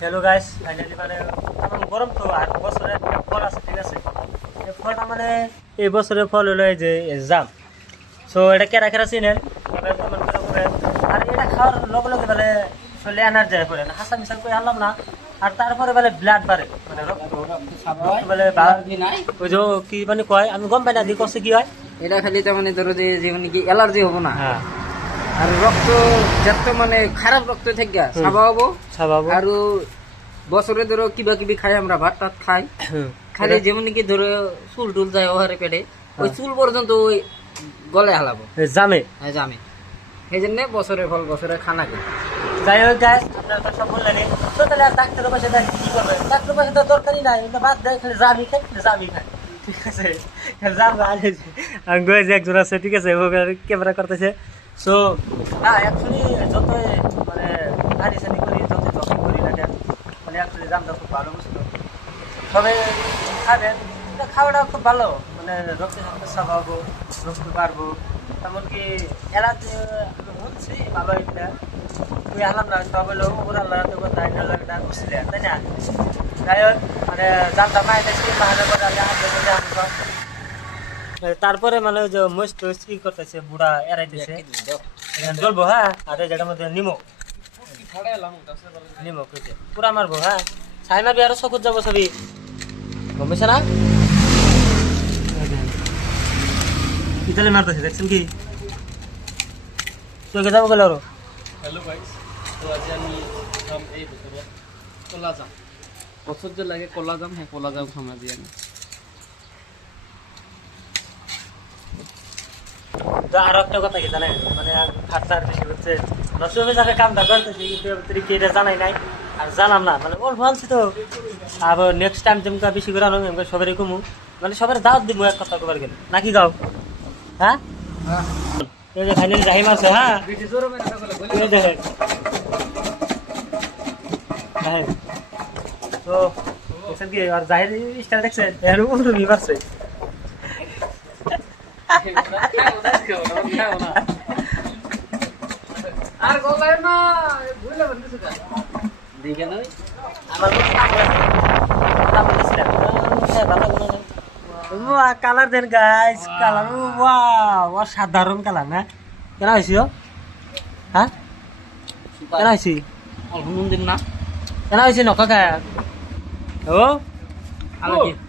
Hello guys, finally মানে এখন গরম তো আর বছরে একটা ফল আছে, ঠিক আছে? এই ফলটা মানে এই বছরের ফল হলো এই যে জাম। সো এটা কেরা কেরা চিনেন তবে কমেন্ট করে বলবেন। আর এটা খাওয়ার লগে লগে মানে শরীরে এনার্জি হয়ে পড়ে না, হাসা মিশাল করে আনলাম না। আর তারপরে মানে ব্লাড বাড়ে, মানে রক্ত বলে ওই যে কি মানে কয়, আমি গম পাই না দিয়ে কষ্ট কি হয়। এটা খালি তো মানে ধরো যে মানে কি অ্যালার্জি হবো না, হ্যাঁ, আর রক্ত যত মানে খারাপ রক্ত থেকে সাবা হবো। স্বাভাবিক। আর বছরে ধরো কিবা কিবি খাই, আমরা ভাত টাত খাই, খালি যেমন কি ধরো চুল টুল যায় ওহারে পেটে, ওই চুল পর্যন্ত ওই গলে হালাবো জামে। জামে। সেই জন্য বছরের ফল বছরে খানা খাই। যাই হোক গাইস, আপনারা তো সব বললেন, তো তাহলে আর ডাক্তারের পাশে দেখ কি করবে? ডাক্তারের পাশে তো দরকারই নাই, ওটা বাদ দেয়, খালি জামি খাই, খালি জামি খাই, ঠিক আছে? জাম আমি গেছি একজন আছে, ঠিক আছে, ও ক্যামেরা করতেছে। সো না, অ্যাকচুয়ালি যত মানে হানি সানি করি, যত জগিং করি না কেন, মানে অ্যাকচুয়ালি জামটা খুব ভালো বুঝলো। তবে খাবেন, এটা খাওয়াটা খুব ভালো, মানে রক্তের সাথে স্বভাব, রক্ত পারবো, এমনকি এলাচি আমি বলছি ভালো এটা তুই আনলাম না, সব হলো ওরা আল্লাহ তো কথা এটা বুঝলে, তাই না? যাই হোক, মানে জানতাম না এটা কি বাহানা করে আগে আগে বলে আমি সব। তারপরে মানে ওই যে মস্ত কি করতেছে, বুড়া এড়াইতেছে, জ্বলবো। হ্যাঁ, আর এই জায়গার মধ্যে নিমো নিমো কইতে পুরা মারবো। হ্যাঁ, ছাই মারবি, আরো চকুত যাবো ছবি, গমেছে না? ইতালি মারতেছে, দেখছেন কি চোখে যাবো গেল আরো। হ্যালো গাইস, তো আজ আমি এই বছর কলা জাম বছর যে লাগে কলা জাম, হ্যাঁ কলা জাম খাম আজি আমি। তো আরো একটা কথা কি জানেন, মানে খাটলার বেশি হচ্ছে নষ্ট হয়ে যাবে, কামটা করতেছি কিন্তু কি এটা জানাই নাই আর জানাম না, মানে অল্প আনছি তো। আবার নেক্সট টাইম যেমন বেশি করে আনো সবারই কমু, মানে সবার দাওয়াত দিব এক কথা কবার গেলে নাকি গাও। হ্যাঁ, এই যে ফাইনালি জাহিম আছে। হ্যাঁ, এই দেখেন জাহিম, তো দেখছেন কি আর জাহির স্টাইল দেখছেন, এর উপর বিবাসে আর গলায় না ভুলে বলতেছে দিকে না আমার কালার দেন গাইস, কালার অসাধারণ কালার না? কেন হয়েছি? হ্যাঁ, কেন হয়েছি? অল্প নুন দিন না, কেন হয়েছি নকা খায়? ও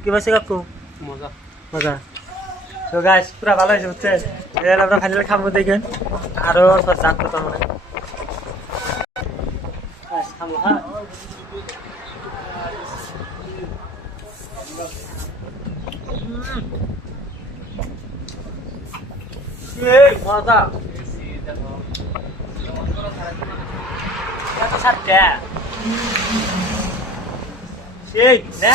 কি পাইছে কাকু? মজা। মজা। তো গাইস পুরা ভালো হয়েছে বুঝছেন, আমরা ফাইনাল খাবো দেখেন, আরো অল্প জানতো তো মনে খাবো। হ্যাঁ, মজা এত সাতটা সেই না।